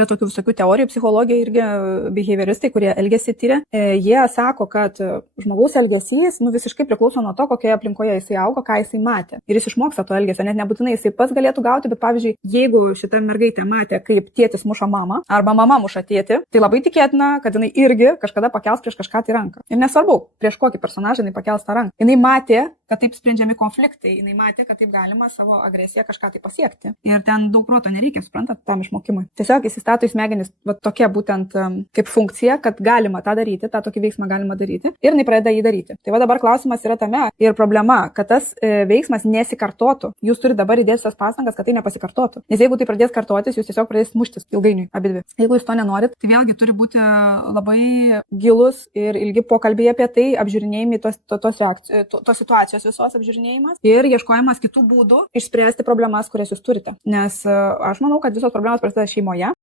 yra tokių visokių teorijų, psichologija irgi behavioristai, kurie elgesį tyria, jie sako, kad žmogaus elgesys visiškai priklauso nuo to, kokioje aplinkoje jisai augo, ką jisai matė. Ir jis išmoksta to elgesio, net nebūtinai jisai pats galėtų gauti, bet pavyzdžiui, jeigu šita mergaitė matė, kaip tėtis muša mamą arba mama muša tėtį, tai labai tikėtina, kad jinai irgi kažkada pakels prieš kažką tai ranką. Ir nesvarbu, prieš kokį personažą jinai pakels tą ranką. Jinai matė, kad taip sprendžiami konfliktai, jinai matė, kad taip galima savo agresiją kažką tai pasiekti. Ir ten daug proto nereikia, suprantat, tam išmokimui. Tiesiog įsistato į smegenis tokia būtent kaip funkcija, kad galima tą daryti, tą tokį veiksmą galima daryti ir jinai pradeda jį daryti. Tai va dabar klausimas yra tame ir problema, kad tas veiksmas nesikartotų. Jūs turite dabar įdėti tas pastangas, kad tai nepasikartotų. Nes jeigu tai pradės kartotis, jūs tiesiog pradės muštis ilgainiui abidvi. Jeigu jūs to nenorit, tai vėlgi turi būti labai gilus ir ilgi pokalbiai apie tai, apžiūrinėjami tos situacijos visos apžiūrinėjimas ir ieškojimas kitų būdų išspręsti problemas, kurias jūs turite. Nes aš manau, kad visos problemos prasideda šeimoje.